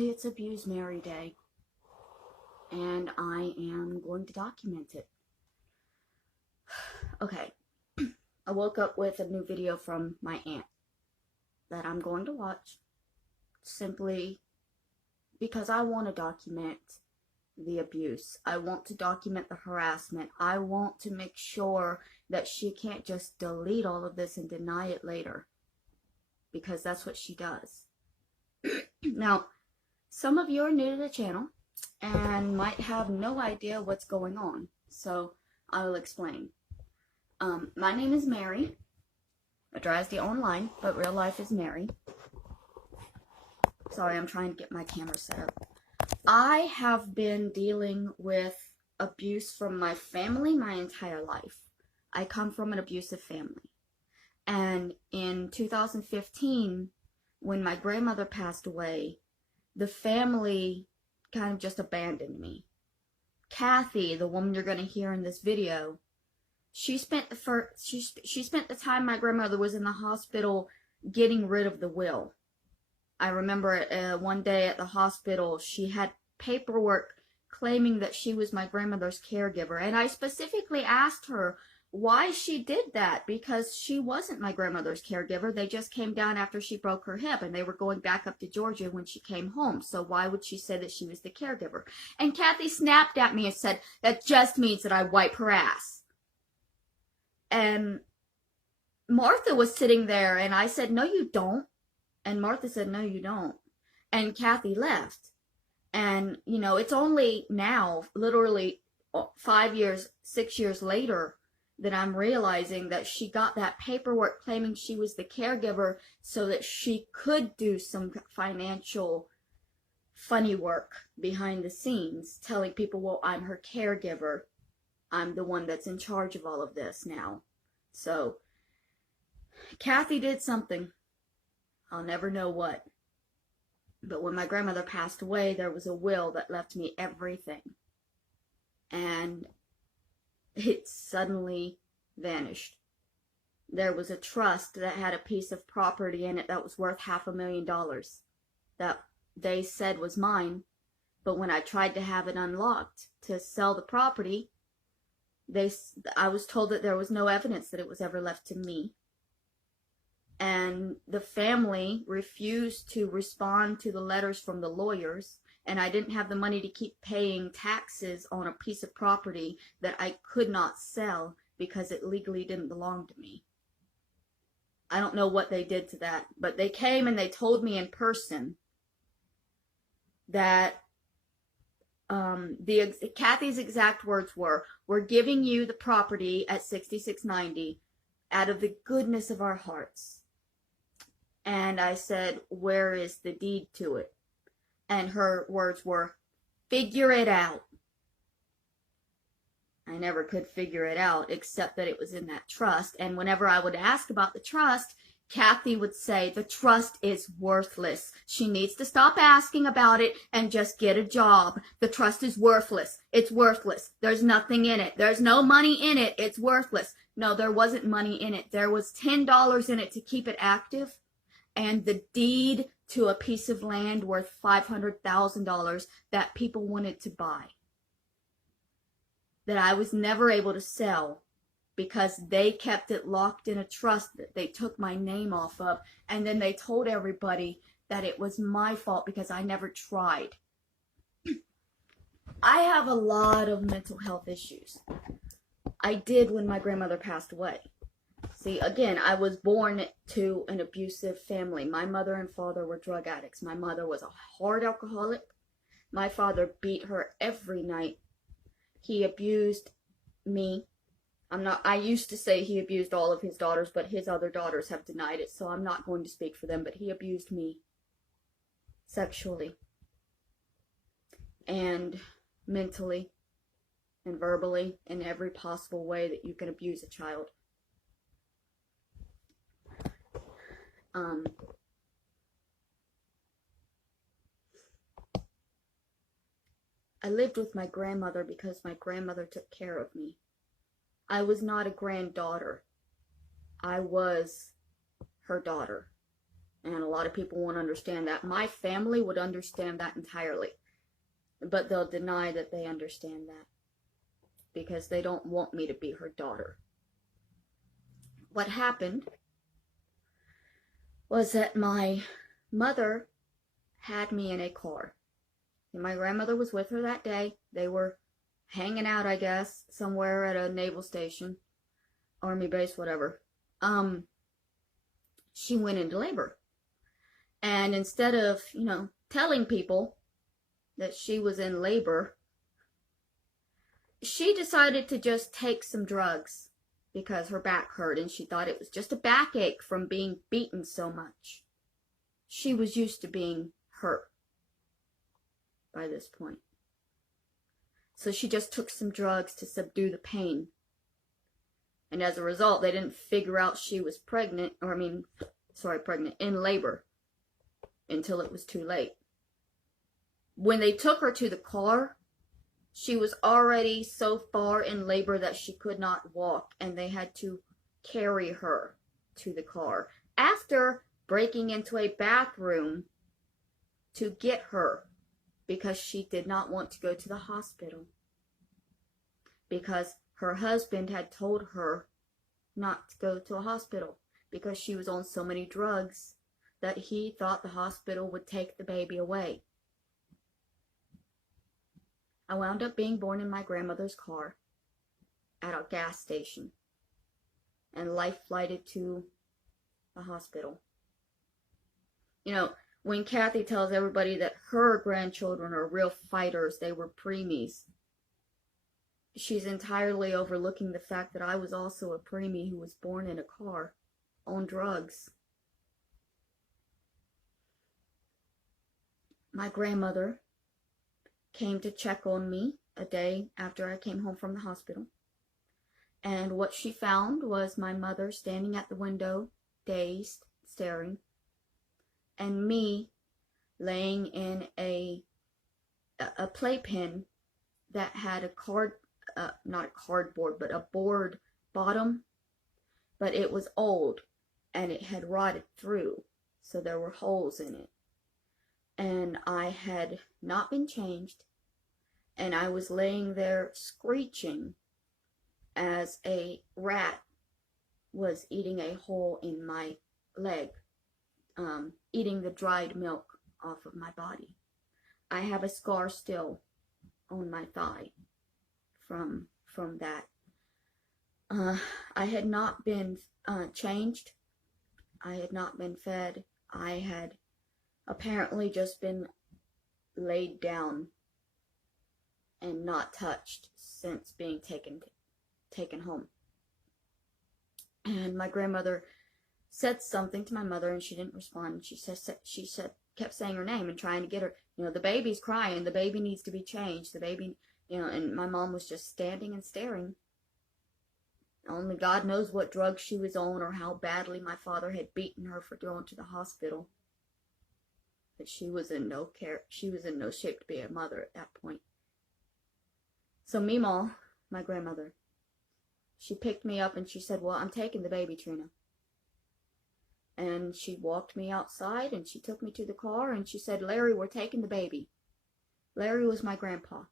apparently it's Abuse Mary Day, and I am going to document it. Okay, I woke up with a new video from my aunt that I'm going to watch, simply because I want to document the abuse. I want to document the harassment. I want to make sure that she can't just delete all of this and deny it later, because that's what she does. Now, some of you are new to the channel and might have no idea what's going on, so I will explain. My name is Mary. Adrasdea online, but real life is Mary. Sorry, I'm trying to get my camera set up. I have been dealing with abuse from my family my entire life. I come from an abusive family. And in 2015, when my grandmother passed away, the family kind of just abandoned me. Kathy, the woman you're going to hear in this video, she spent the time my grandmother was in the hospital getting rid of the will. I remember one day at the hospital, she had paperwork claiming that she was my grandmother's caregiver. And I specifically asked her why she did that, because she wasn't my grandmother's caregiver. They just came down after she broke her hip, and they were going back up to Georgia when she came home. So why would she say that she was the caregiver? And Kathy snapped at me and said, that just means that I wipe her ass. And Martha was sitting there, and I said, no, you don't. And Martha said, no, you don't. And Kathy left. And, you know, it's only now, literally 5 years, 6 years later, that I'm realizing that she got that paperwork claiming she was the caregiver so that she could do some financial funny work behind the scenes, telling people, well, I'm her caregiver. I'm the one that's in charge of all of this now. So, Kathy did something. I'll never know what. But when my grandmother passed away, there was a will that left me everything. And it suddenly vanished. There was a trust that had a piece of property in it that was worth $500,000 that they said was mine. But when I tried to have it unlocked to sell the property, I was told that there was no evidence that it was ever left to me. And the family refused to respond to the letters from the lawyers, and I didn't have the money to keep paying taxes on a piece of property that I could not sell because it legally didn't belong to me. I don't know what they did to that, but they came and they told me in person that Kathy's exact words were, we're giving you the property at $66.90 out of the goodness of our hearts. And I said, where is the deed to it? And her words were, figure it out. I never could figure it out, except that it was in that trust. And whenever I would ask about the trust, Kathy would say, the trust is worthless. She needs to stop asking about it and just get a job. The trust is worthless. It's worthless. There's nothing in it. There's no money in it. It's worthless. No, there wasn't money in it. There was $10 in it to keep it active, and the deed to a piece of land worth $500,000 that people wanted to buy, that I was never able to sell because they kept it locked in a trust that they took my name off of, and then they told everybody that it was my fault because I never tried. I have a lot of mental health issues. I did when my grandmother passed away. See, again, I was born to an abusive family. My mother and father were drug addicts. My mother was a hard alcoholic. My father beat her every night. He abused me. I used to say he abused all of his daughters, but his other daughters have denied it, so I'm not going to speak for them, but he abused me sexually and mentally and verbally in every possible way that you can abuse a child. I lived with my grandmother because my grandmother took care of me. I was not a granddaughter. I was her daughter. And a lot of people won't understand that. My family would understand that entirely. But they'll deny that they understand that. Because they don't want me to be her daughter. What happened was that my mother had me in a car. And my grandmother was with her that day. They were hanging out, I guess, somewhere at a naval station, army base, whatever. She went into labor. And instead of, telling people that she was in labor, she decided to just take some drugs because her back hurt and she thought it was just a backache from being beaten so much. She was used to being hurt by this point. So she just took some drugs to subdue the pain. And as a result, they didn't figure out she was pregnant, in labor until it was too late. When they took her to the car, she was already so far in labor that she could not walk, and they had to carry her to the car after breaking into a bathroom to get her because she did not want to go to the hospital because her husband had told her not to go to a hospital because she was on so many drugs that he thought the hospital would take the baby away. I wound up being born in my grandmother's car at a gas station and life flighted to the hospital. When Kathy tells everybody that her grandchildren are real fighters, they were preemies, she's entirely overlooking the fact that I was also a preemie who was born in a car on drugs. My grandmother came to check on me a day after I came home from the hospital. And what she found was my mother standing at the window, dazed, staring, and me laying in a playpen that had not a cardboard, but a board bottom, but it was old and it had rotted through, so there were holes in it. And I had not been changed, and I was laying there screeching as a rat was eating a hole in my leg, eating the dried milk off of my body. I have a scar still on my thigh from that. I had not been changed. I had not been fed. I had apparently just been laid down and not touched since being taken home. And my grandmother said something to my mother and she didn't respond. And she kept saying her name and trying to get her, the baby's crying, the baby needs to be changed, the baby, and my mom was just standing and staring. Only God knows what drugs she was on or how badly my father had beaten her for going to the hospital. But she was in no shape to be a mother at that point. So Meemaw, my grandmother, she picked me up and she said, "Well, I'm taking the baby, Trina." And she walked me outside and she took me to the car and she said, "Larry, we're taking the baby." Larry was my grandpa,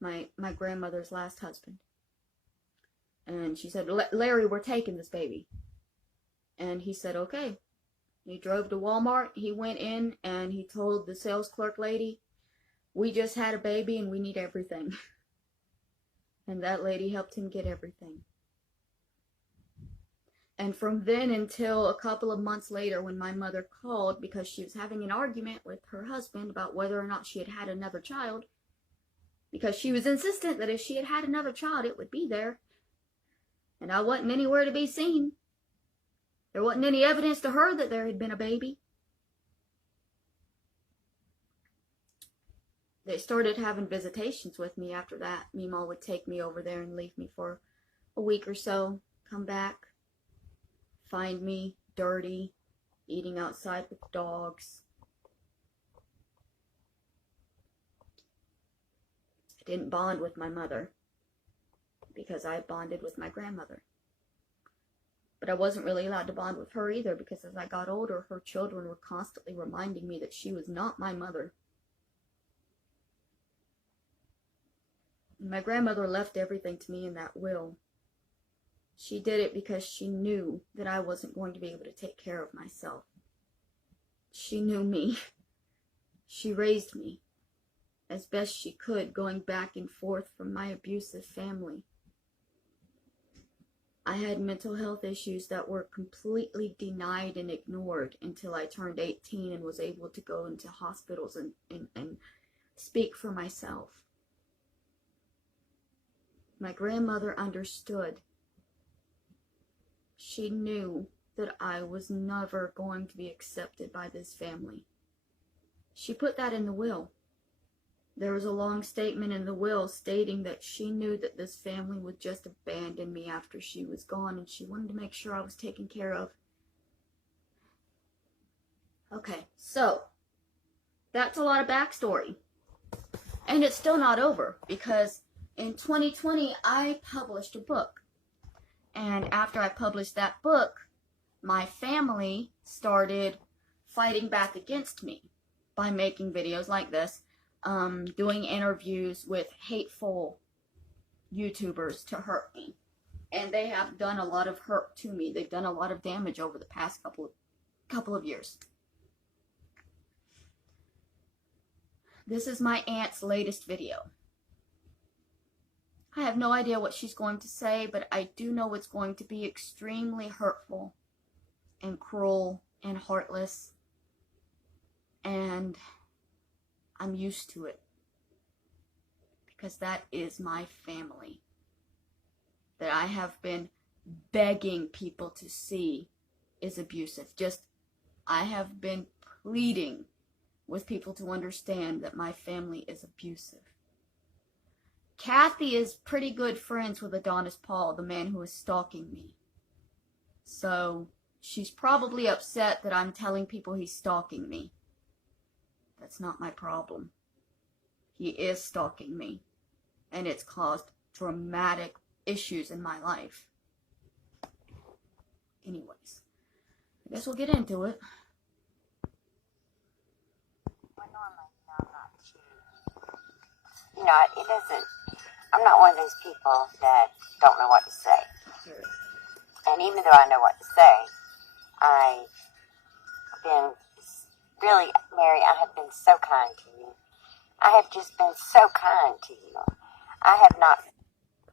my grandmother's last husband. And she said, "Larry, we're taking this baby." And he said, "Okay." He drove to Walmart, he went in, and he told the sales clerk lady, "We just had a baby and we need everything." And that lady helped him get everything. And from then until a couple of months later when my mother called because she was having an argument with her husband about whether or not she had had another child, because she was insistent that if she had had another child, it would be there. And I wasn't anywhere to be seen. There wasn't any evidence to her that there had been a baby. They started having visitations with me after that. Meemaw would take me over there and leave me for a week or so, come back, find me dirty, eating outside with dogs. I didn't bond with my mother because I bonded with my grandmother. But I wasn't really allowed to bond with her either, because as I got older, her children were constantly reminding me that she was not my mother. My grandmother left everything to me in that will. She did it because she knew that I wasn't going to be able to take care of myself. She knew me. She raised me as best she could, going back and forth from my abusive family. I had mental health issues that were completely denied and ignored until I turned 18 and was able to go into hospitals and speak for myself. My grandmother understood. She knew that I was never going to be accepted by this family. She put that in the will. There was a long statement in the will stating that she knew that this family would just abandon me after she was gone, and she wanted to make sure I was taken care of. Okay, so that's a lot of backstory. And it's still not over, because in 2020, I published a book. And after I published that book, my family started fighting back against me by making videos like this, doing interviews with hateful YouTubers to hurt me. And they have done a lot of hurt to me. They've done a lot of damage over the past couple of years. This is my aunt's latest video. I have no idea what she's going to say, but I do know it's going to be extremely hurtful and cruel and heartless. And I'm used to it, because that is my family that I have been begging people to see is abusive. I have been pleading with people to understand that my family is abusive. Kathy is pretty good friends with Adonis Paul, the man who is stalking me. So she's probably upset that I'm telling people he's stalking me. That's not my problem. He is stalking me, and it's caused dramatic issues in my life. Anyways, I guess we'll get into it. Well, normally, I'm not too, it doesn't, I'm not one of those people that don't know what to say. Sure. And even though I know what to say, I've been really, Mary, I have been so kind to you. I have just been so kind to you. I have not...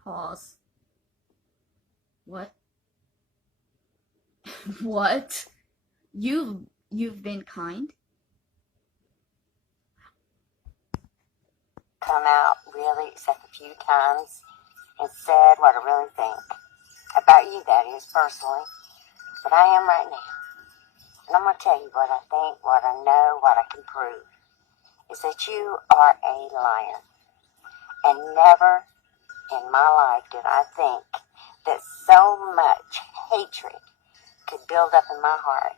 Pause. What? What? You've been kind? Come out, really, except a few times, and said what I really think. About you, that is, personally. But I am right now. And I'm going to tell you what I think, what I know, what I can prove. Is that you are a liar. And never in my life did I think that so much hatred could build up in my heart.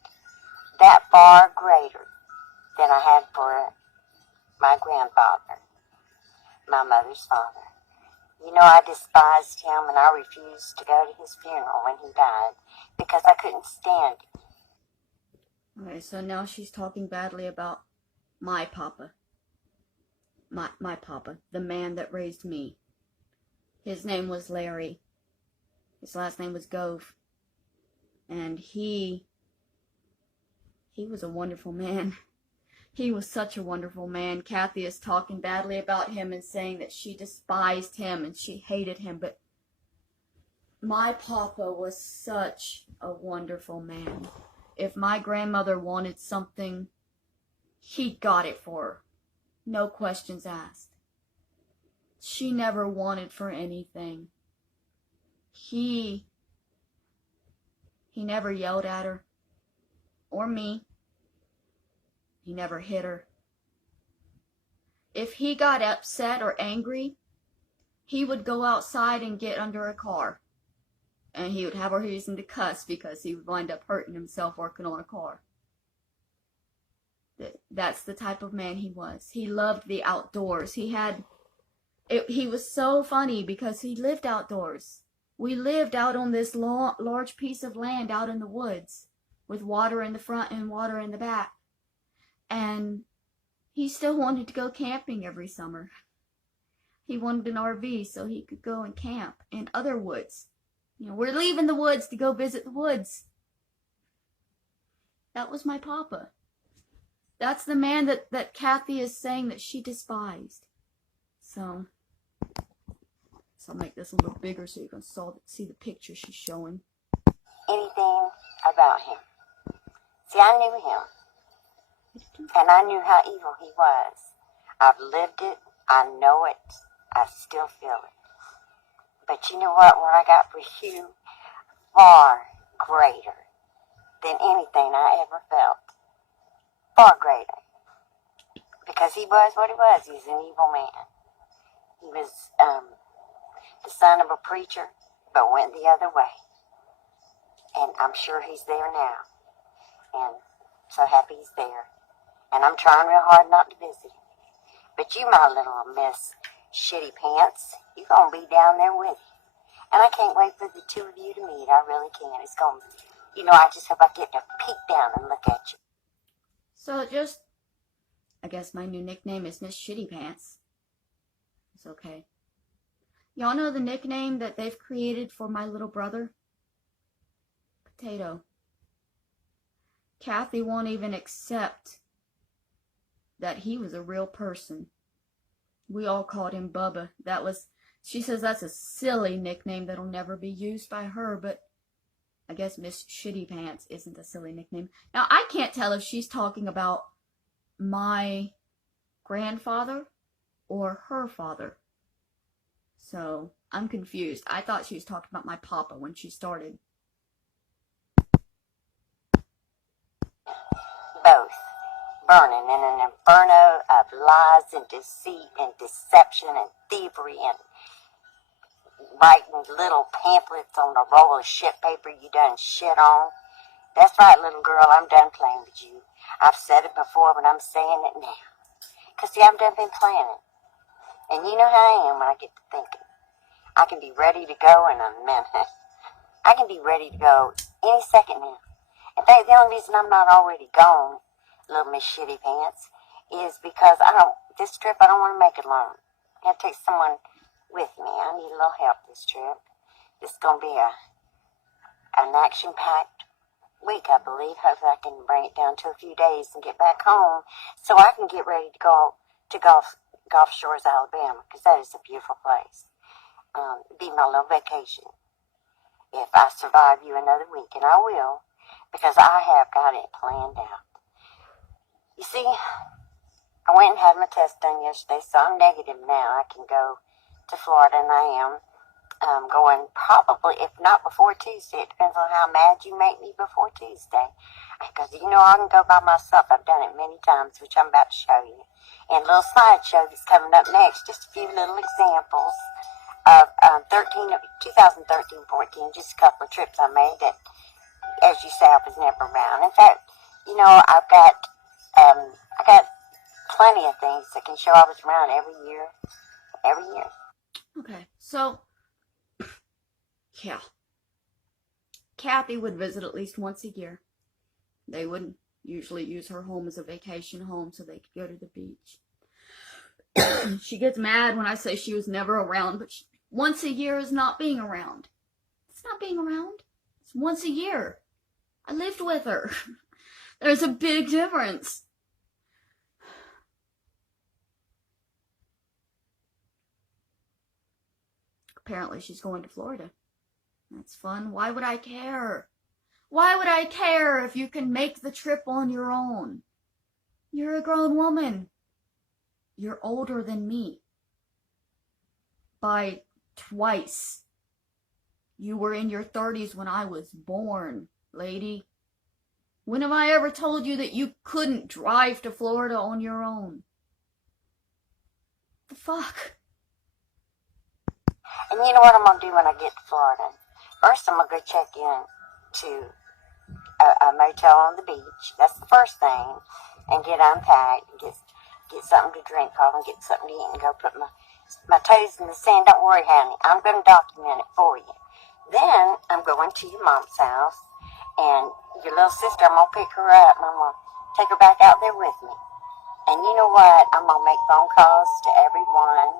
That far greater than I had for my grandfather, my mother's father. You know, I despised him, and I refused to go to his funeral when he died because I couldn't stand it. Okay, so now she's talking badly about my papa. My papa, the man that raised me. His name was Larry. His last name was Gove. And he was a wonderful man. He was such a wonderful man. Kathy is talking badly about him and saying that she despised him and she hated him. But my papa was such a wonderful man. If my grandmother wanted something, he got it for her. No questions asked. She never wanted for anything. He never yelled at her. Or me. He never hit her. If he got upset or angry, he would go outside and get under a car. And he would have a reason to cuss because he would wind up hurting himself working on a car. That's the type of man he was. He loved the outdoors. He was so funny because he lived outdoors. We lived out on this large piece of land out in the woods with water in the front and water in the back. And he still wanted to go camping every summer. He wanted an RV so he could go and camp in other woods. We're leaving the woods to go visit the woods. That was my papa. That's the man that Kathy is saying that she despised. So I'll make this a little bigger so you can see the picture she's showing. Anything about him. See, I knew him. And I knew how evil he was. I've lived it. I know it. I still feel it. But you know what I got for you? Far greater than anything I ever felt. Far greater. Because he was what he was. He was an evil man. He was the son of a preacher, but went the other way. And I'm sure he's there now. And so happy he's there. And I'm trying real hard not to visit him. But you, my little Miss Shitty Pants, you're going to be down there with him. And I can't wait for the two of you to meet. I really can't. It's going to, I just hope I get to peek down and look at you. So I guess my new nickname is Miss Shitty Pants. It's okay. Y'all know the nickname that they've created for my little brother? Potato. Kathy won't even accept that he was a real person. We all called him Bubba. She says that's a silly nickname that'll never be used by her, but I guess Miss Shitty Pants isn't a silly nickname. Now, I can't tell if she's talking about my grandfather or her father. So, I'm confused. I thought she was talking about my papa when she started. Both. Burning in an inferno of lies and deceit and deception and thievery and writing little pamphlets on a roll of shit paper you done shit on. That's right, little girl, I'm done playing with you. I've said it before, but I'm saying it now. Because, see, I've done been planning. And you know how I am when I get to thinking. I can be ready to go in a minute. I can be ready to go any second now. In fact, the only reason I'm not already gone, little Miss Shitty Pants, is because this trip I don't want to make it alone. I have to take someone with me. I need a little help this trip. This is going to be an action-packed week, I believe. Hopefully I can bring it down to a few days and get back home so I can get ready to go to Gulf Shores, Alabama, because that is a beautiful place. Be my little vacation. If I survive you another week, and I will, because I have got it planned out. You see, I went and had my test done yesterday, so I'm negative now. I can go to Florida, and I am going probably, if not before Tuesday. It depends on how mad you make me before Tuesday. Because, I can go by myself. I've done it many times, which I'm about to show you. And a little slideshow that's coming up next, just a few little examples of 2013-14, just a couple of trips I made that, as you say, I was never around. In fact, I've got I got plenty of things that can show I was around every year. Okay, so, yeah. Kathy would visit at least once a year. They would usually use her home as a vacation home so they could go to the beach. She gets mad when I say she was never around, but once a year is not being around. It's not being around. It's once a year. I lived with her. There's a big difference. Apparently she's going to Florida. That's fun. Why would I care? Why would I care if you can make the trip on your own? You're a grown woman. You're older than me. By twice. You were in your 30s when I was born, lady. When have I ever told you that you couldn't drive to Florida on your own? The fuck? And you know what I'm going to do when I get to Florida? First, I'm going to go check in to a motel on the beach. That's the first thing. And get unpacked and get something to drink off and get something to eat and go put my toes in the sand. Don't worry, honey. I'm going to document it for you. Then I'm going to your mom's house, and your little sister, I'm going to pick her up, and I'm going to take her back out there with me. And you know what? I'm going to make phone calls to everyone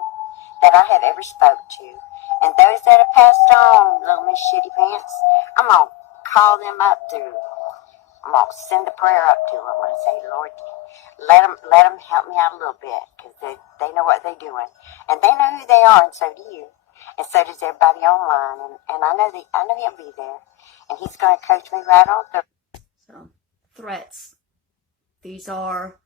that I have ever spoke to. And those that have passed on, little Miss Shitty Pants, I'm going to call them up through. I'm going to send a prayer up to them and say, Lord, let them help me out a little bit, because they know what they're doing. And they know who they are, and so do you. And so does everybody online. And I know he'll be there. And he's going to coach me right on through. So, threats. These are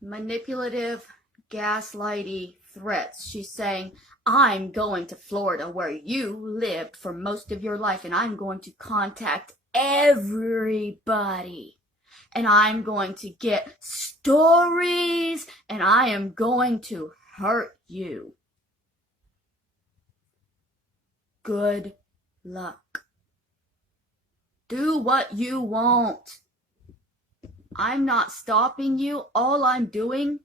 manipulative, gaslighty threats. She's saying, I'm going to Florida where you lived for most of your life, and I'm going to contact everybody. And I'm going to get stories, and I am going to hurt you. Good luck. Do what you want. I'm not stopping you. All I'm doing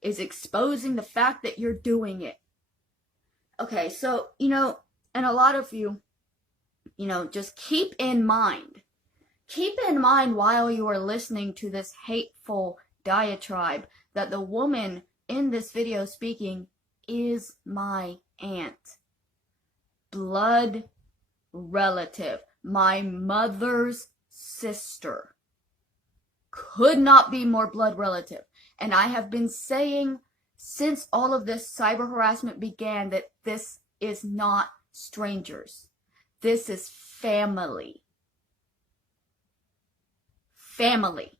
is exposing the fact that you're doing it. Okay, so, and a lot of you, just keep in mind while you are listening to this hateful diatribe that the woman in this video speaking is my aunt. Blood relative. My mother's sister. Could not be more blood relative. And I have been saying since all of this cyber harassment began that this is not strangers. This is family. Family.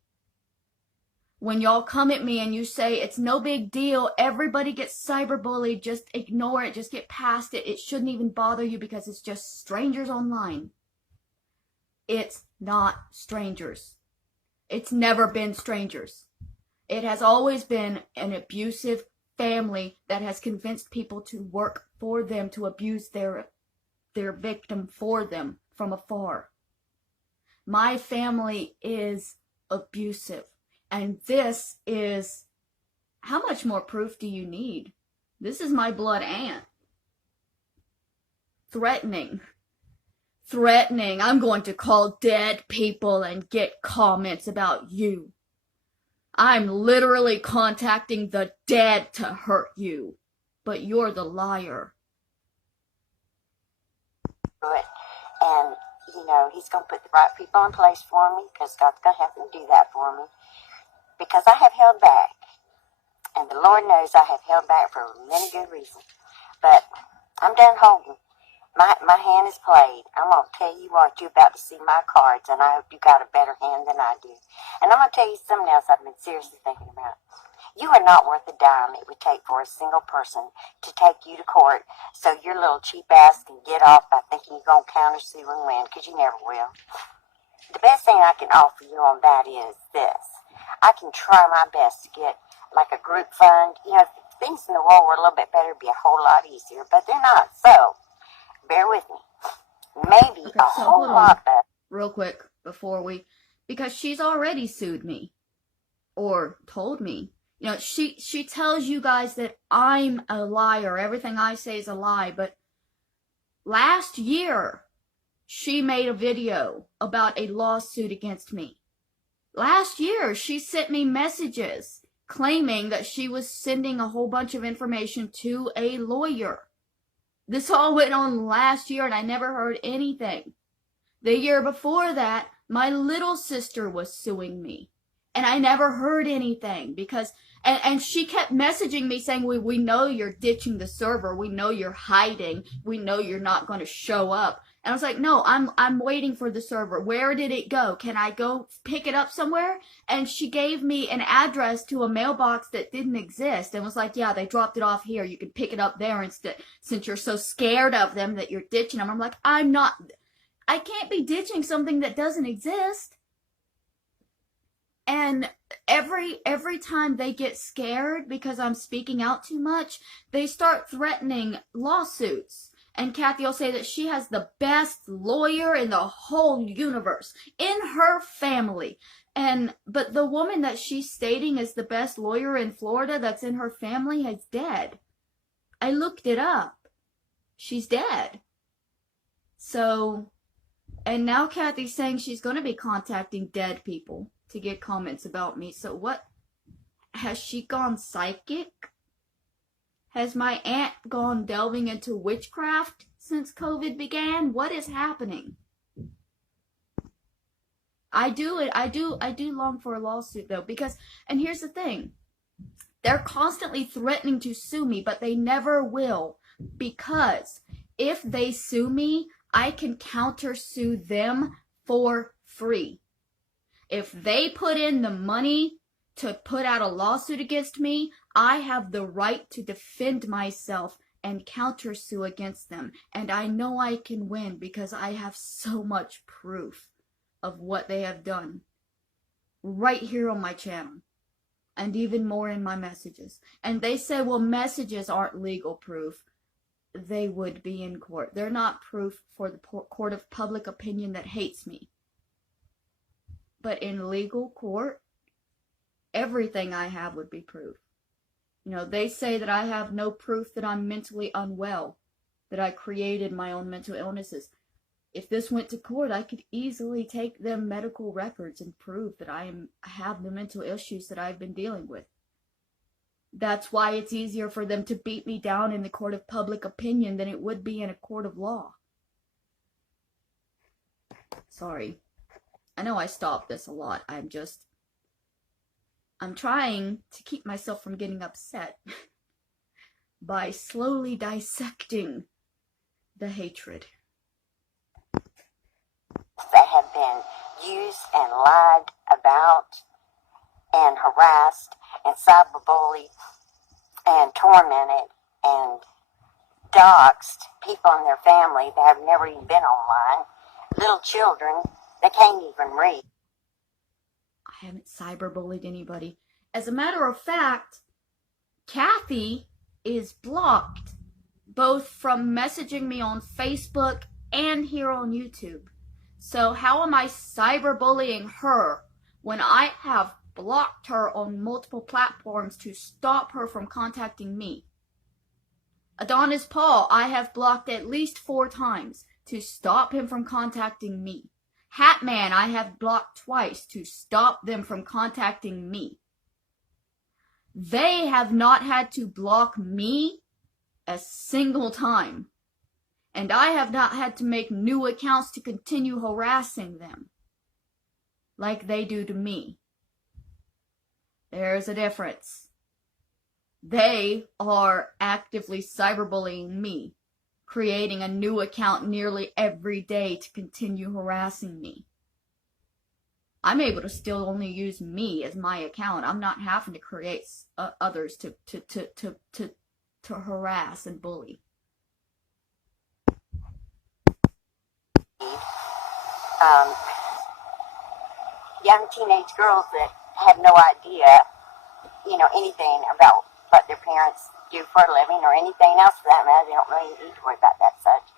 When y'all come at me and you say it's no big deal, everybody gets cyberbullied, just ignore it, just get past it, it shouldn't even bother you because it's just strangers online. It's not strangers. It's never been strangers. It has always been an abusive family that has convinced people to work for them, to abuse their victim for them from afar. My family is abusive. And this is, how much more proof do you need? This is my blood aunt. Threatening. I'm going to call dead people and get comments about you. I'm literally contacting the dead to hurt you. But you're the liar. And, he's going to put the right people in place for me, because God's going to have him do that for me. Because I have held back. And the Lord knows I have held back for many good reasons. But I'm done holding. My hand is played. I'm going to tell you what, you're about to see my cards, and I hope you got a better hand than I do. And I'm going to tell you something else I've been seriously thinking about. You are not worth a dime it would take for a single person to take you to court so your little cheap ass can get off by thinking you're going to countersue and win, because you never will. The best thing I can offer you on that is this. I can try my best to get like a group fund. If things in the world were a little bit better, it'd be a whole lot easier, but they're not. So, bear with me. Maybe okay, a whole lot better. Real quick, because she's already sued me. Or told me. She tells you guys that I'm a liar. Everything I say is a lie. But last year, she made a video about a lawsuit against me. Last year, she sent me messages claiming that she was sending a whole bunch of information to a lawyer. This all went on last year, and I never heard anything. The year before that, my little sister was suing me. And I never heard anything because, and she kept messaging me saying, we know you're ditching the server. We know you're hiding. We know you're not going to show up. And I was like, no, I'm waiting for the server. Where did it go? Can I go pick it up somewhere? And she gave me an address to a mailbox that didn't exist and was like, yeah, they dropped it off here. You can pick it up there instead, since you're so scared of them that you're ditching them. I'm like, I can't be ditching something that doesn't exist. And every time they get scared because I'm speaking out too much, they start threatening lawsuits. And Kathy will say that she has the best lawyer in the whole universe in her family. But the woman that she's stating is the best lawyer in Florida that's in her family is dead. I looked it up. She's dead. So, and now Kathy's saying she's going to be contacting dead people to get comments about me. So what? Has she gone psychic? Has my aunt gone delving into witchcraft since COVID began? What is happening? I do long for a lawsuit though, because, and here's the thing, they're constantly threatening to sue me, but they never will, because if they sue me, I can countersue them for free. If they put in the money to put out a lawsuit against me, I have the right to defend myself and countersue against them. And I know I can win because I have so much proof of what they have done right here on my channel, and even more in my messages. And they say, well, messages aren't legal proof. They would be in court. They're not proof for the court of public opinion that hates me. But in legal court, everything I have would be proof. You know, they say that I have no proof that I'm mentally unwell, that I created my own mental illnesses. If this went to court, I could easily take them medical records and prove that I have the mental issues that I've been dealing with. That's why it's easier for them to beat me down in the court of public opinion than it would be in a court of law. Sorry. I know I stopped this a lot. I'm trying to keep myself from getting upset by slowly dissecting the hatred. That have been used and lied about and harassed and cyberbullied and tormented and doxed people and their family that have never even been online, little children that can't even read. I haven't cyberbullied anybody. As a matter of fact, Kathy is blocked both from messaging me on Facebook and here on YouTube. So how am I cyberbullying her when I have blocked her on multiple platforms to stop her from contacting me? Adonis Paul, I have blocked at least 4 times to stop him from contacting me. Hatman, I have blocked twice to stop them from contacting me. They have not had to block me a single time. And I have not had to make new accounts to continue harassing them like they do to me. There's a difference. They are actively cyberbullying me, creating a new account nearly every day to continue harassing me. I'm able to still only use me as my account. I'm not having to create others to harass and bully. Young teenage girls that have no idea, anything about what their parents do for a living or anything else for that matter. They don't really need to worry about that such.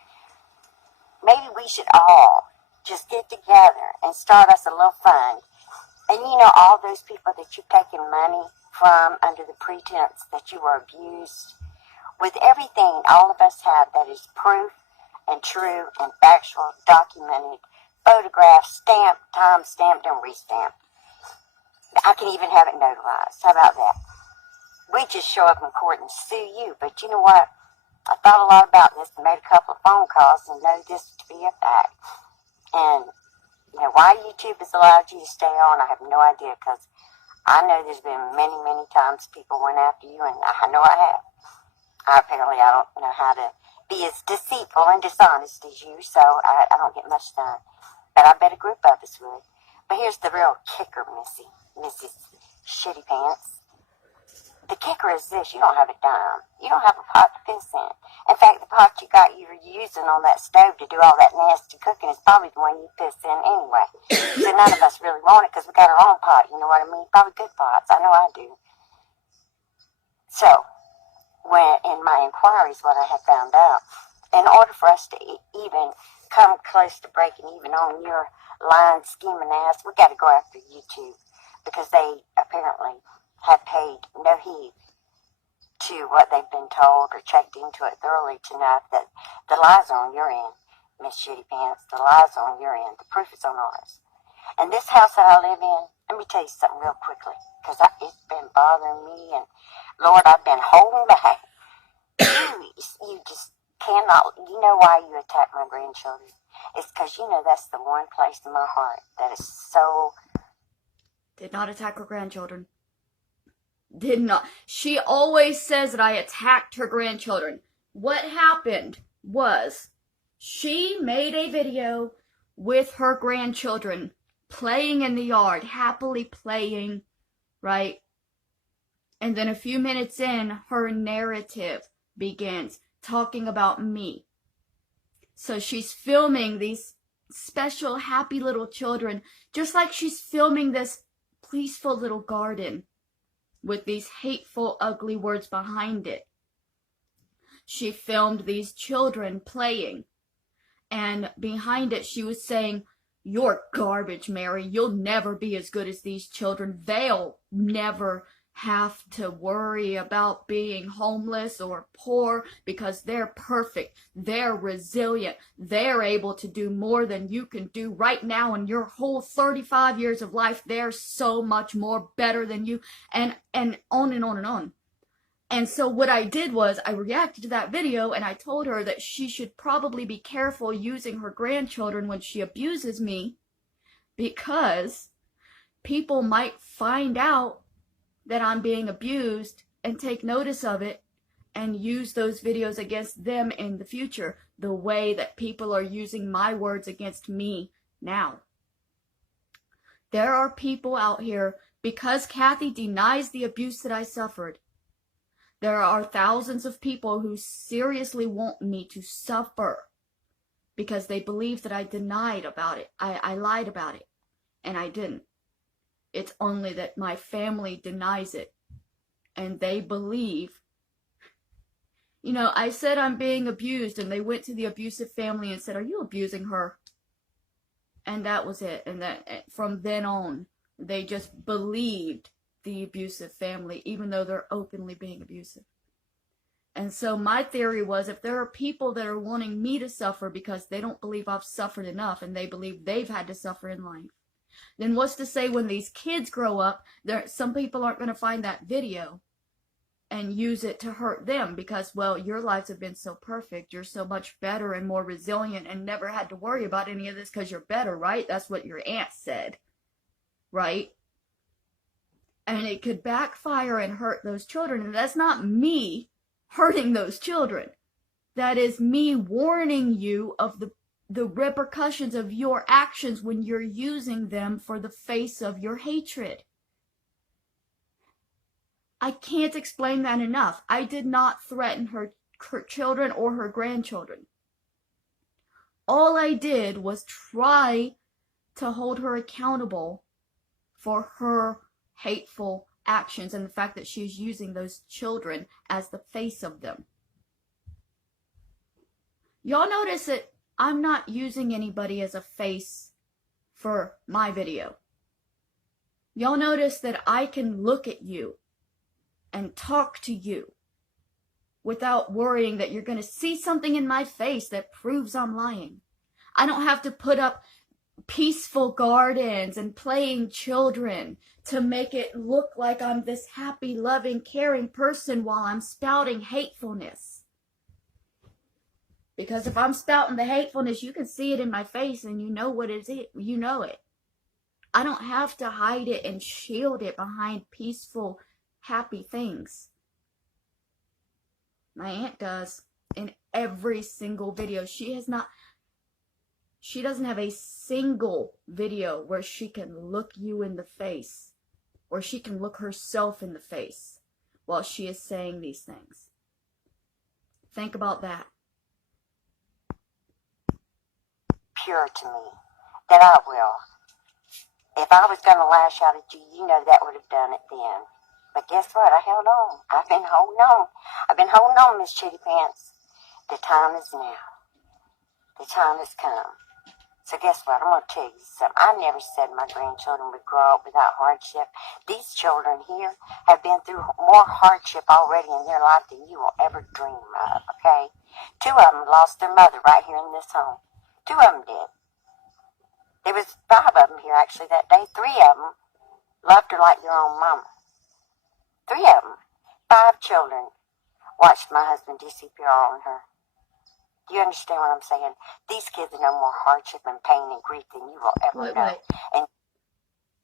Maybe we should all just get together and start us a little fund. And all those people that you've taken money from under the pretense that you were abused, with everything all of us have that is proof and true and factual, documented, photographed, stamped, time-stamped, and re-stamped. I can even have it notarized. How about that? We just show up in court and sue you. But you know what? I thought a lot about this and made a couple of phone calls and know this to be a fact. And, why YouTube has allowed you to stay on, I have no idea, because I know there's been many, many times people went after you, and I know I have. I don't know how to be as deceitful and dishonest as you, so I don't get much done. But I bet a group of us would. But here's the real kicker, Mrs. Shitty Pants. The kicker is this: you don't have a dime. You don't have a pot to piss in. In fact, the pot you're using on that stove to do all that nasty cooking is probably the one you piss in anyway. So none of us really want it because we got our own pot, you know what I mean? Probably good pots. I know I do. So, when in my inquiries, what I have found out, in order for us to even come close to breaking even on your lying, scheming ass, we got to go after YouTube, because they apparently have paid no heed to what they've been told or checked into it thoroughly to know that the lies are on your end. Miss Shitty Pants. The lie's on your end. The proof is on ours. And this house that I live in, let me tell you something real quickly, because it's been bothering me, and Lord, I've been holding back. You just cannot, you know why you attack my grandchildren? It's because you know that's the one place in my heart that is so... Did not attack her grandchildren. Did not. She always says that I attacked her grandchildren. What happened was she made a video with her grandchildren playing in the yard, happily playing, right? And then a few minutes in, her narrative begins talking about me. So she's filming these special, happy little children, just like she's filming this peaceful little garden with these hateful, ugly words behind it. She filmed these children playing, and behind it she was saying, "You're garbage, Mary. You'll never be as good as these children. They'll never have to worry about being homeless or poor because they're perfect. They're resilient. They're able to do more than you can do right now in your whole 35 years of life. They're so much more better than you," and on and on and on. And so what I did was I reacted to that video and I told her that she should probably be careful using her grandchildren when she abuses me, because people might find out that I'm being abused and take notice of it and use those videos against them in the future, the way that people are using my words against me now. There are people out here, because Kathy denies the abuse that I suffered, there are thousands of people who seriously want me to suffer because they believe that I denied about it. I lied about it, and I didn't. It's only that my family denies it, and they believe, you know, I said I'm being abused, and they went to the abusive family and said, "Are you abusing her?" And that was it. And that from then on, they just believed the abusive family, even though they're openly being abusive. And so my theory was, if there are people that are wanting me to suffer because they don't believe I've suffered enough and they believe they've had to suffer in life, then what's to say when these kids grow up, some people aren't going to find that video and use it to hurt them because, well, your lives have been so perfect. You're so much better and more resilient and never had to worry about any of this because you're better, right? That's what your aunt said, right? And it could backfire and hurt those children. And that's not me hurting those children. That is me warning you of the repercussions of your actions when you're using them for the face of your hatred. I can't explain that enough. I did not threaten her children or her grandchildren. All I did was try to hold her accountable for her hateful actions and the fact that she's using those children as the face of them. Y'all notice that I'm not using anybody as a face for my video. Y'all notice that I can look at you and talk to you without worrying that you're going to see something in my face that proves I'm lying. I don't have to put up peaceful gardens and playing children to make it look like I'm this happy, loving, caring person while I'm spouting hatefulness. Because if I'm spouting the hatefulness, you can see it in my face and you know what it is. You know it. I don't have to hide it and shield it behind peaceful, happy things. My aunt does in every single video. She doesn't have a single video where she can look you in the face or she can look herself in the face while she is saying these things. Think about that. Pure to me, that I will. If I was going to lash out at you, you know that would have done it then. But guess what? I held on. I've been holding on. I've been holding on, Miss Shitty Pants. The time is now. The time has come. So guess what? I'm going to tell you something. I never said my grandchildren would grow up without hardship. These children here have been through more hardship already in their life than you will ever dream of, okay? 2 of them lost their mother right here in this home. 2 of them did. There was 5 of them here actually that day. 3 of them loved her like your own mama. 3 of them. 5 children watched my husband do CPR on her. Do you understand what I'm saying? These kids know more hardship and pain and grief than you will ever know. And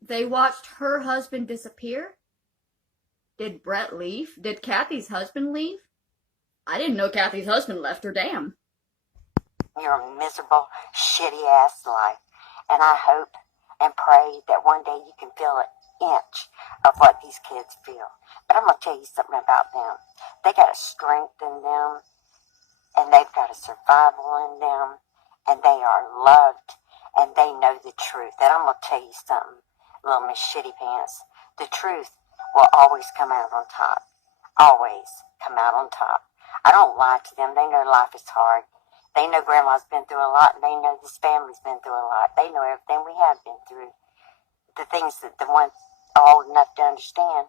they watched her husband disappear? Did Brett leave? Did Kathy's husband leave? I didn't know Kathy's husband left her, damn. Your miserable, shitty-ass life. And I hope and pray that one day you can feel an inch of what these kids feel. But I'm going to tell you something about them. They got a strength in them, and they've got a survival in them, and they are loved, and they know the truth. And I'm going to tell you something, little Miss Shitty Pants. The truth will always come out on top. Always come out on top. I don't lie to them. They know life is hard. They know Grandma's been through a lot, and they know this family's been through a lot. They know everything we have been through. The things that the ones are old enough to understand.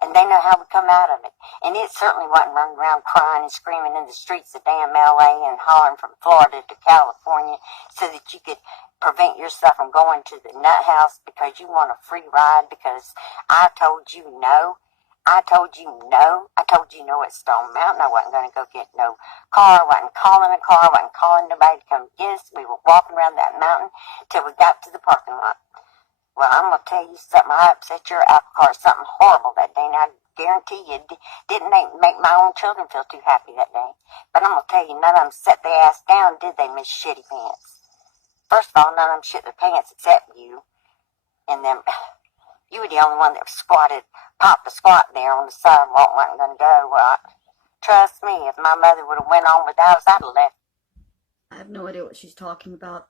And they know how we come out of it. And it certainly wasn't running around crying and screaming in the streets of damn L.A. and hollering from Florida to California so that you could prevent yourself from going to the nut house because you want a free ride because I told you no. I told you no. I told you no at Stone Mountain. I wasn't going to go get no car. I wasn't calling a car. I wasn't calling nobody to come get us. We were walking around that mountain till we got to the parking lot. Well, I'm going to tell you something. I upset your apple cart something horrible that day, and I guarantee you didn't make my own children feel too happy that day. But I'm going to tell you, none of them set their ass down, did they, Miss Shitty Pants? First of all, none of them shit their pants except you. And then, you were the only one that squatted, popped a squat there on the sidewalk, wasn't going to go. Well, trust me, if my mother would have went on without us, I'd have left. I have no idea what she's talking about.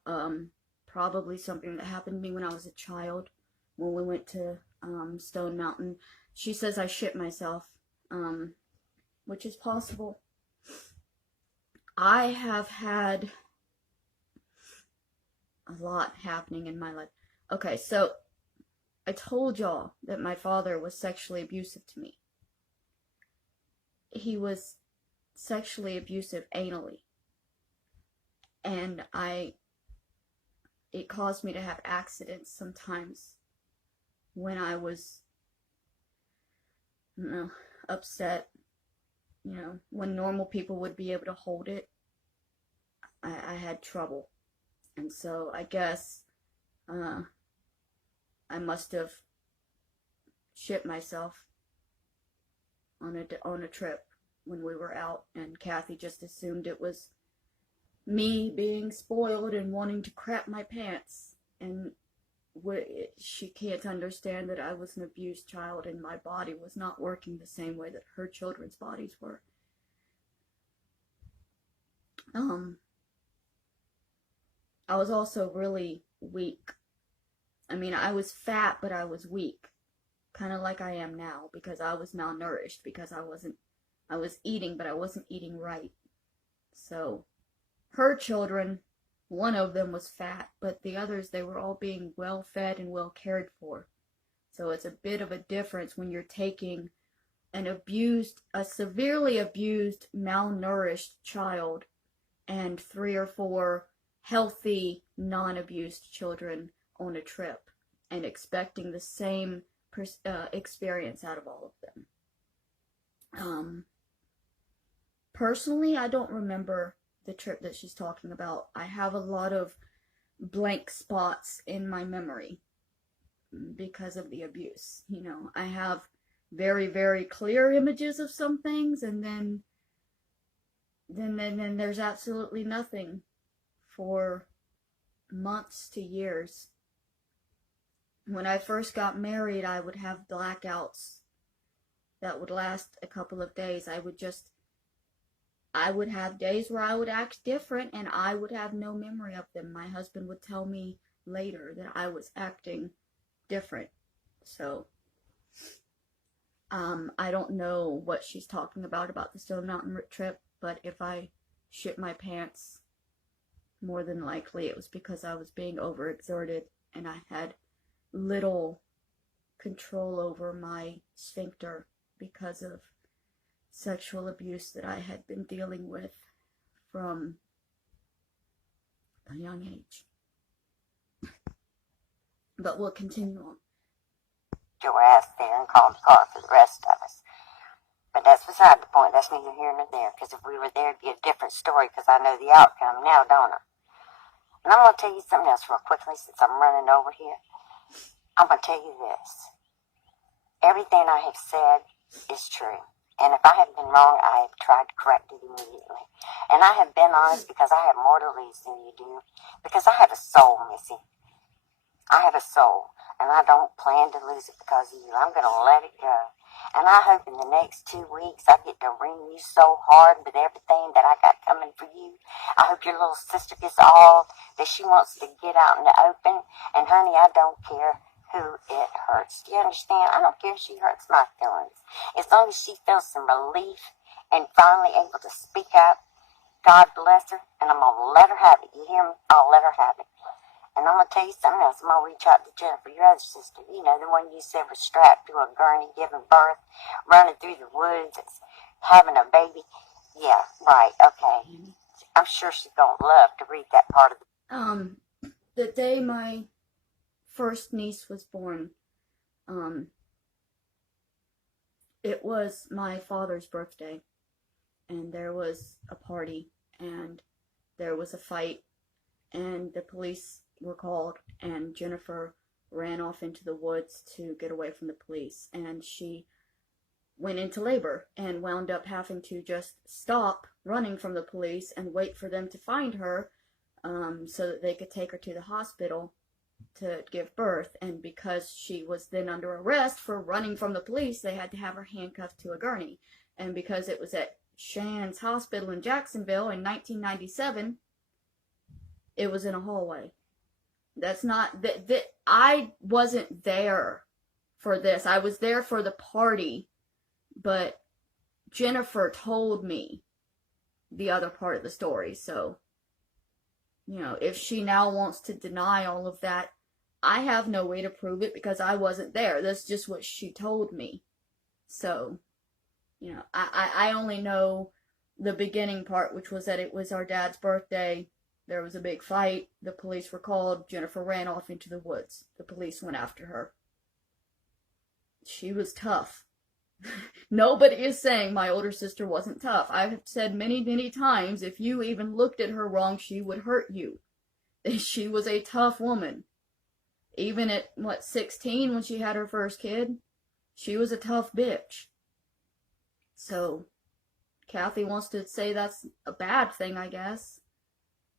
Probably something that happened to me when I was a child, when we went to Stone Mountain. She says I shit myself, which is possible. I have had a lot happening in my life. Okay, so I told y'all that my father was sexually abusive to me. He was sexually abusive anally. And it caused me to have accidents sometimes when I was, upset. When normal people would be able to hold it, I had trouble. And so I guess I must have shit myself on a trip when we were out, and Kathy just assumed it was me being spoiled and wanting to crap my pants, and she can't understand that I was an abused child and my body was not working the same way that her children's bodies were. I was also really weak. I mean, I was fat, but I was weak, kind of like I am now, because I was malnourished, because I was eating, but I wasn't eating right. So her children, one of them was fat, but the others, they were all being well fed and well cared for. So it's a bit of a difference when you're taking a severely abused, malnourished child and 3 or 4 healthy, non-abused children on a trip and expecting the same experience out of all of them. Personally, I don't remember the trip that she's talking about. I have a lot of blank spots in my memory because of the abuse. I have very, very clear images of some things, and then there's absolutely nothing for months to years. When I first got married, I would have blackouts that would last a couple of days. I would have days where I would act different, and I would have no memory of them. My husband would tell me later that I was acting different. So, I don't know what she's talking about the Stone Mountain trip, but if I shit my pants, more than likely it was because I was being overexerted and I had little control over my sphincter because of sexual abuse that I had been dealing with from a young age. But we'll continue on. Your ass there and called the car for the rest of us. But that's beside the point. That's neither here nor there. Because if we were there, it'd be a different story. Because I know the outcome now, don't I? And I'm going to tell you something else real quickly since I'm running over here. I'm going to tell you this. Everything I have said is true. And if I have been wrong, I have tried to correct it immediately. And I have been honest because I have more to lose than you do. Because I have a soul, Missy. I have a soul. And I don't plan to lose it because of you. I'm going to let it go. And I hope in the next 2 weeks I get to ring you so hard with everything that I got coming for you. I hope your little sister gets all that she wants to get out in the open. And honey, I don't care who it hurts. Do you understand? I don't care if she hurts my feelings. As long as she feels some relief and finally able to speak up, God bless her. And I'm going to let her have it. You hear me? I'll let her have it. And I'm going to tell you something else. I'm going to reach out to Jennifer, your other sister. You know, the one you said was strapped to a gurney, giving birth, running through the woods, having a baby. Yeah, right, okay. I'm sure she's going to love to read that part of the day my first niece was born, it was my father's birthday. And there was a party, and there was a fight, and the police were called, and Jennifer ran off into the woods to get away from the police, and she went into labor and wound up having to just stop running from the police and wait for them to find her so that they could take her to the hospital to give birth. And because she was then under arrest for running from the police, they had to have her handcuffed to a gurney. And because it was at Shands Hospital in Jacksonville in 1997, it was in a hallway. That's not that I wasn't there for this. I was there for the party, but Jennifer told me the other part of the story. So, you know, if she now wants to deny all of that, I have no way to prove it because I wasn't there. That's just what she told me. So, you know, I only know the beginning part, which was that it was our dad's birthday. There was a big fight. The police were called. Jennifer ran off into the woods. The police went after her. She was tough. Nobody is saying my older sister wasn't tough. I've said many, many times, if you even looked at her wrong, she would hurt you. She was a tough woman. Even at, 16 when she had her first kid, she was a tough bitch. So, Kathy wants to say that's a bad thing, I guess.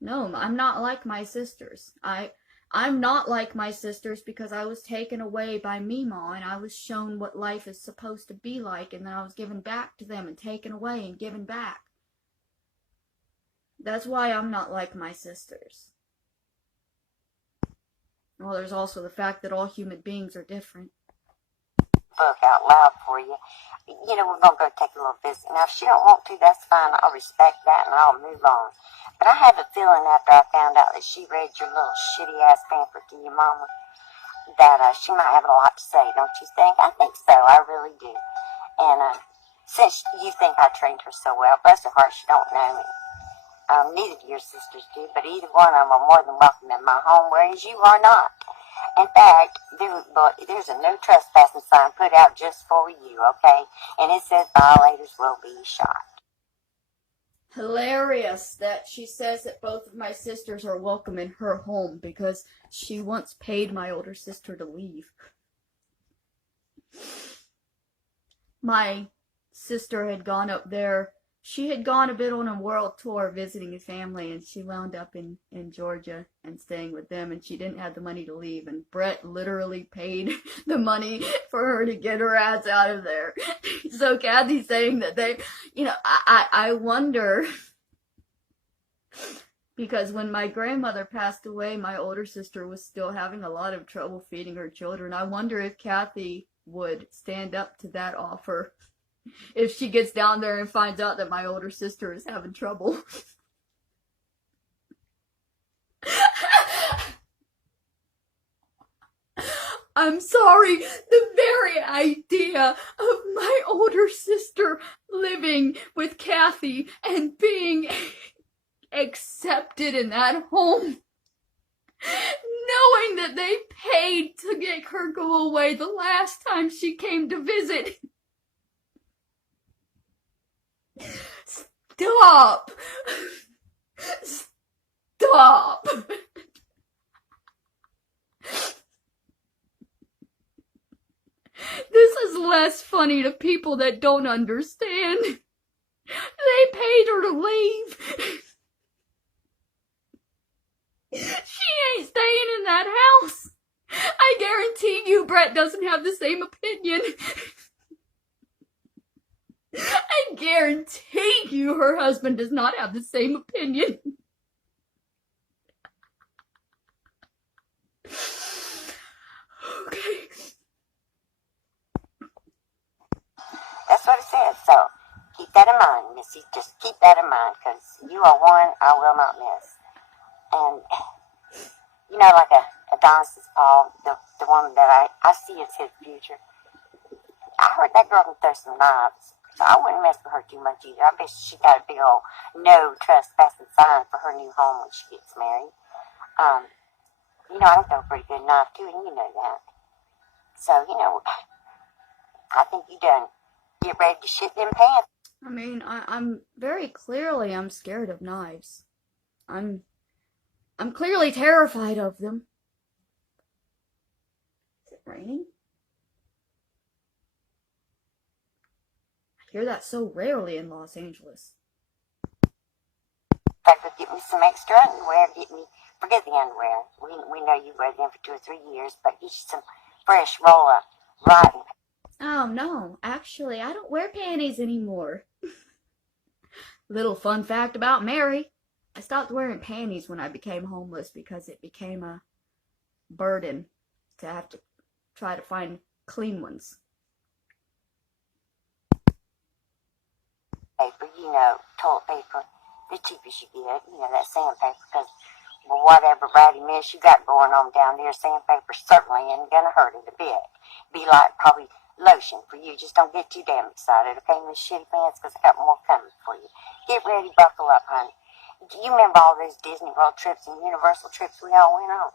No, I'm not like my sisters. I'm not like my sisters because I was taken away by Meemaw and I was shown what life is supposed to be like, and then I was given back to them and taken away and given back. That's why I'm not like my sisters. Well, there's also the fact that all human beings are different. book out loud for you. You know, we're going to go take a little visit. Now, if she don't want to, that's fine. I'll respect that and I'll move on. But I have a feeling after I found out that she read your little shitty-ass pamphlet to your mama that she might have a lot to say, don't you think? I think so. I really do. And since you think I trained her so well, bless her heart, she don't know me. Neither of your sisters do, but either one of them are more than welcome in my home, whereas you are not. In fact, there's a no trespassing sign put out just for you, okay? And it says violators will be shot. Hilarious that she says that both of my sisters are welcome in her home because she once paid my older sister to leave. My sister had gone up there. She had gone a bit on a world tour visiting a family, and she wound up in Georgia and staying with them, and she didn't have the money to leave, and Brett literally paid the money for her to get her ass out of there. So Kathy's saying that they, you know, I wonder, because when my grandmother passed away, my older sister was still having a lot of trouble feeding her children. I wonder if Kathy would stand up to that offer if she gets down there and finds out that my older sister is having trouble. I'm sorry, the very idea of my older sister living with Kathy and being accepted in that home, knowing that they paid to get her go away the last time she came to visit. Stop! Stop! This is less funny to people that don't understand. They paid her to leave. She ain't staying in that house. I guarantee you Brett doesn't have the same opinion. I guarantee you her husband does not have the same opinion. Okay. That's what it says. So keep that in mind, Missy. Just keep that in mind, because you are one I will not miss. And, you know, like Adonis Paul, the woman that I see as his future, I heard that girl can throw some knives. So I wouldn't mess with her too much either. I bet she got a big old no trespassing sign for her new home when she gets married. You know, I can throw a pretty good knife too, and you know that. So, you know, I think you done get ready to shit them pants. I mean, I'm very clearly I'm scared of knives. I'm clearly terrified of them. Is it raining? I hear that so rarely in Los Angeles. In fact, get me some extra underwear. Forget the underwear. We know you wear them for 2 or 3 years, but get you some fresh roll-up rotten. Oh no, actually, I don't wear panties anymore. Little fun fact about Mary. I stopped wearing panties when I became homeless because it became a burden to have to try to find clean ones. Paper, you know, toilet paper, the cheapest you get, you know, that sandpaper, because well, whatever ratty mess you got going on down there, sandpaper certainly ain't gonna hurt it a bit. Be like probably lotion for you. Just don't get too damn excited, okay, Miss Shitty Pants, because I got more coming for you. Get ready, buckle up, honey. Do you remember all those Disney World trips and Universal trips we all went on?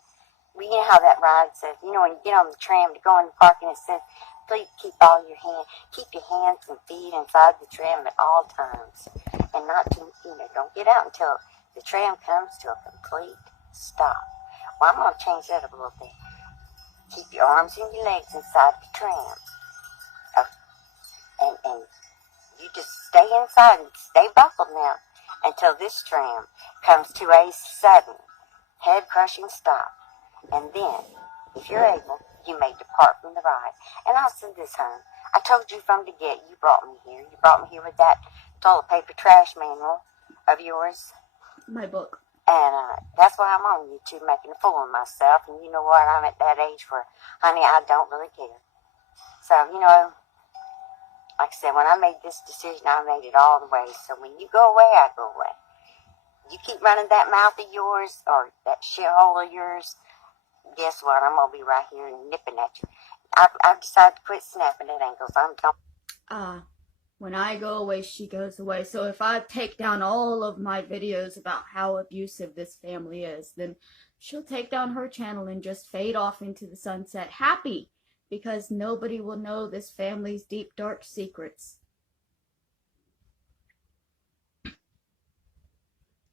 Well, you know how that ride says, you know, when you get on the tram to go in the park and it says, please keep your hands and feet inside the tram at all times. And not to, you know, don't get out until the tram comes to a complete stop. Well, I'm going to change that up a little bit. Keep your arms and your legs inside the tram. And you just stay inside and stay buckled now until this tram comes to a sudden, head-crushing stop. And then, if you're able, you may depart from the ride. And I'll say this, hon. I told you from the get, you brought me here. You brought me here with that toilet paper trash manual of yours. My book. And that's why I'm on YouTube making a fool of myself. And you know what? I'm at that age where, honey, I don't really care. So, you know, like I said, when I made this decision, I made it all the way. So when you go away, I go away. You keep running that mouth of yours or that shithole of yours, guess what? I'm going to be right here nipping at you. I've decided to quit snapping at ankles. I'm done. When I go away, she goes away. So if I take down all of my videos about how abusive this family is, then she'll take down her channel and just fade off into the sunset happy, because nobody will know this family's deep, dark secrets.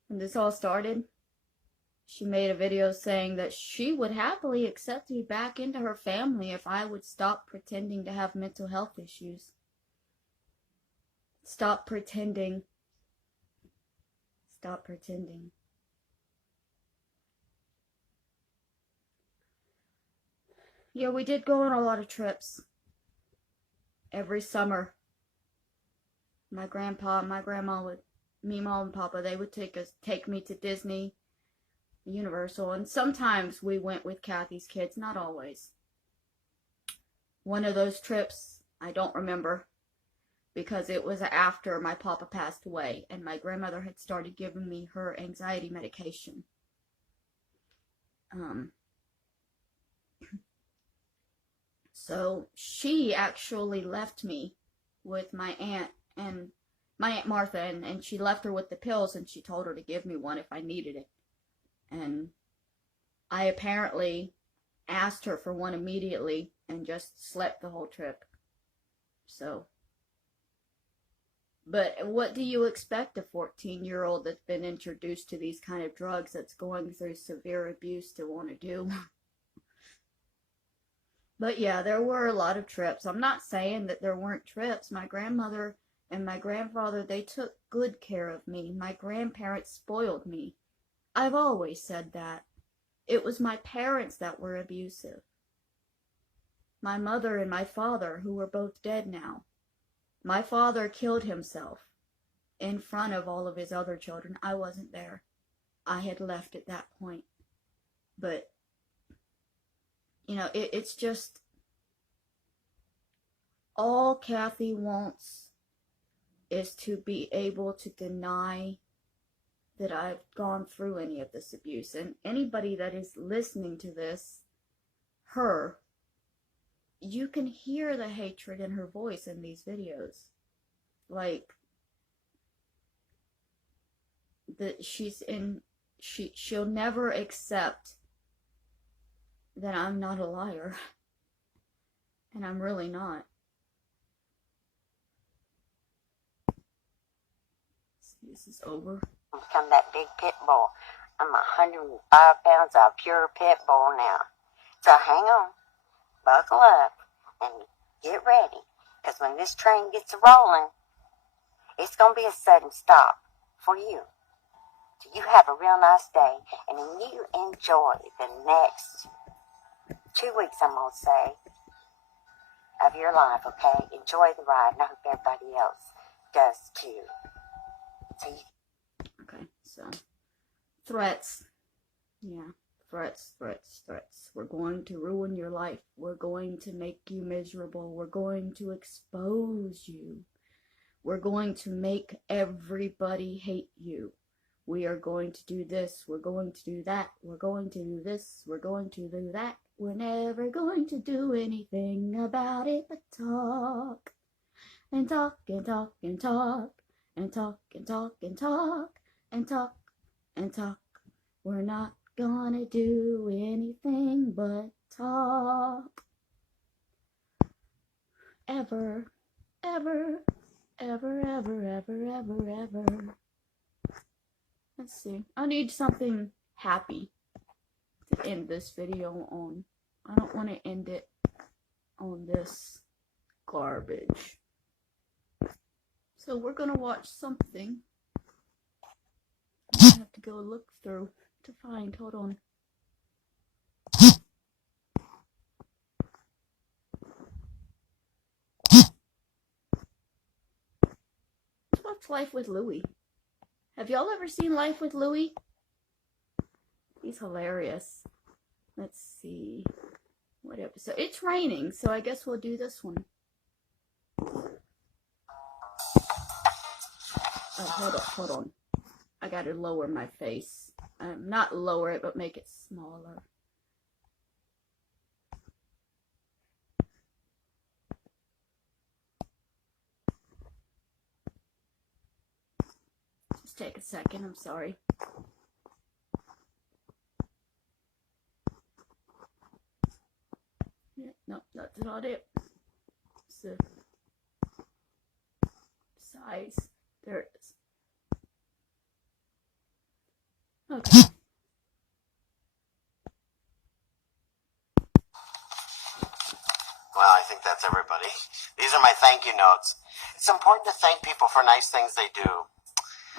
When this all started, she made a video saying that she would happily accept me back into her family if I would stop pretending to have mental health issues. Stop pretending. Stop pretending. Yeah, we did go on a lot of trips. Every summer. My grandpa, my grandma would, me, mom, and papa, they would take me to Disney, Universal, and sometimes we went with Kathy's kids, not always. One of those trips, I don't remember, because it was after my papa passed away and my grandmother had started giving me her anxiety medication. So she actually left me with my aunt and my Aunt Martha, and she left her with the pills, and she told her to give me one if I needed it. And I apparently asked her for one immediately and just slept the whole trip. So, but what do you expect a 14-year-old that's been introduced to these kind of drugs, that's going through severe abuse, to want to do? But yeah, there were a lot of trips. I'm not saying that there weren't trips. My grandmother and my grandfather, they took good care of me. My grandparents spoiled me. I've always said that. It was my parents that were abusive. My mother and my father, who are both dead now. My father killed himself in front of all of his other children. I wasn't there. I had left at that point. But, you know, it's just, all Kathy wants is to be able to deny that I've gone through any of this abuse. And anybody that is listening to this, her, you can hear the hatred in her voice in these videos. Like, that she'll never accept that I'm not a liar. And I'm really not. See, this is over. Become that big pit bull. I'm 105 pounds of pure pit bull now. So hang on, buckle up, and get ready. Because when this train gets rolling, it's going to be a sudden stop for you. So you have a real nice day, and then you enjoy the next 2 weeks, I'm going to say, of your life, okay? Enjoy the ride, and I hope everybody else does too. Okay, so threats. Yeah, threats. We're going to ruin your life. We're going to make you miserable. We're going to expose you. We're going to make everybody hate you. We are going to do this. We're going to do that. We're going to do this. We're going to do that. We're never going to do anything about it but talk. And talk and talk and talk. And talk and talk and talk. And talk and talk. We're not gonna do anything but talk. Ever, ever, ever, ever, ever, ever, ever. Let's see. I need something happy to end this video on. I don't want to end it on this garbage. So we're gonna watch something. I have to go look through to find. Hold on. Let's watch Life with Louie. Have y'all ever seen Life with Louie? He's hilarious. Let's see. What episode? It's raining, so I guess we'll do this one. Oh, hold on. I gotta lower my face. Not lower it, but make it smaller. Just take a second, I'm sorry. Yeah, no, that's not it. It's the size. There it is. Okay. Well, I think that's everybody. These are my thank you notes. It's important to thank people for nice things they do.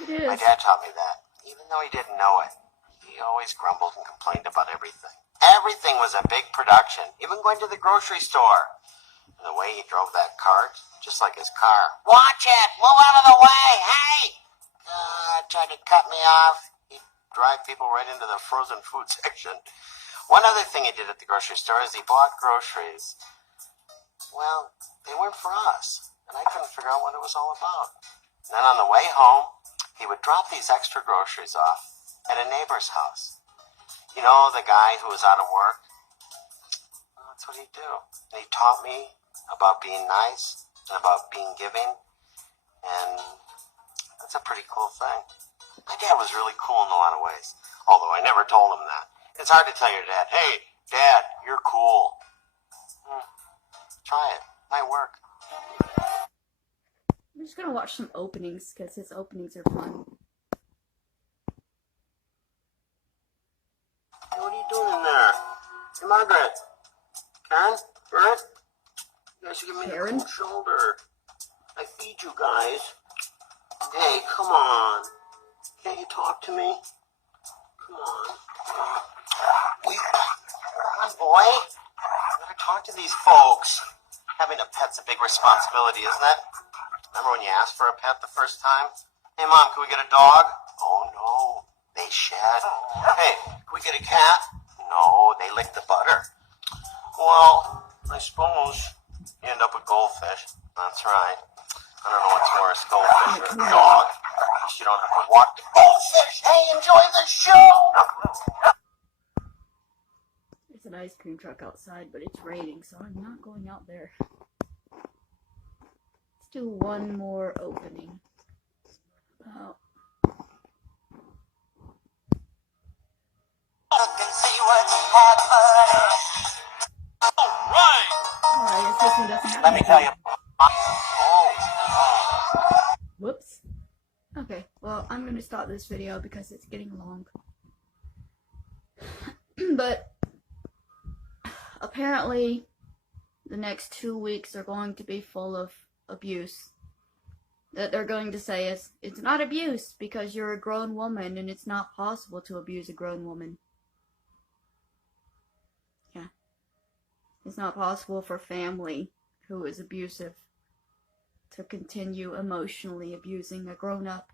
It is. My dad taught me that. Even though he didn't know it, he always grumbled and complained about everything. Everything was a big production, even going to the grocery store. And the way he drove that cart, just like his car. Watch it! Move out of the way! Hey! Tried to cut me off. He'd drive people right into the frozen food section. One other thing he did at the grocery store is he bought groceries. Well, they weren't for us, and I couldn't figure out what it was all about. And then on the way home, he would drop these extra groceries off at a neighbor's house. You know, the guy who was out of work? Well, that's what he'd do. And he taught me about being nice and about being giving. And That's a pretty cool thing. My dad was really cool in a lot of ways, although I never told him that. It's hard to tell your dad, hey, Dad, you're cool. Try it. Might work. I'm just gonna watch some openings, because his openings are fun. Hey, what are you doing in there? Hey, Margaret. Karen? Bert? You guys should give me the Karen? cold shoulder. I feed you guys. Hey, come on. Can't you talk to me? Come on. Come on, boy. You gotta talk to these folks. Having a pet's a big responsibility, isn't it? Remember when you asked for a pet the first time? Hey, Mom, can we get a dog? Oh, no. They shed. Hey, can we get a cat? No, they lick the butter. Well, I suppose you end up with goldfish. That's right. I don't know what's worse, goldfish or a dog. At least you don't have to walk the goldfish. Hey, enjoy the show! There's an ice cream truck outside, but it's raining, so I'm not going out there. Let's do one more opening. Oh. Oh, I guess this one doesn't have Let me tell you. Whoops. Okay, well, I'm gonna stop this video because it's getting long. But apparently the next 2 weeks are going to be full of abuse. That they're going to say it's not abuse because you're a grown woman and it's not possible to abuse a grown woman. Yeah. It's not possible for family who is abusive to continue emotionally abusing a grown-up.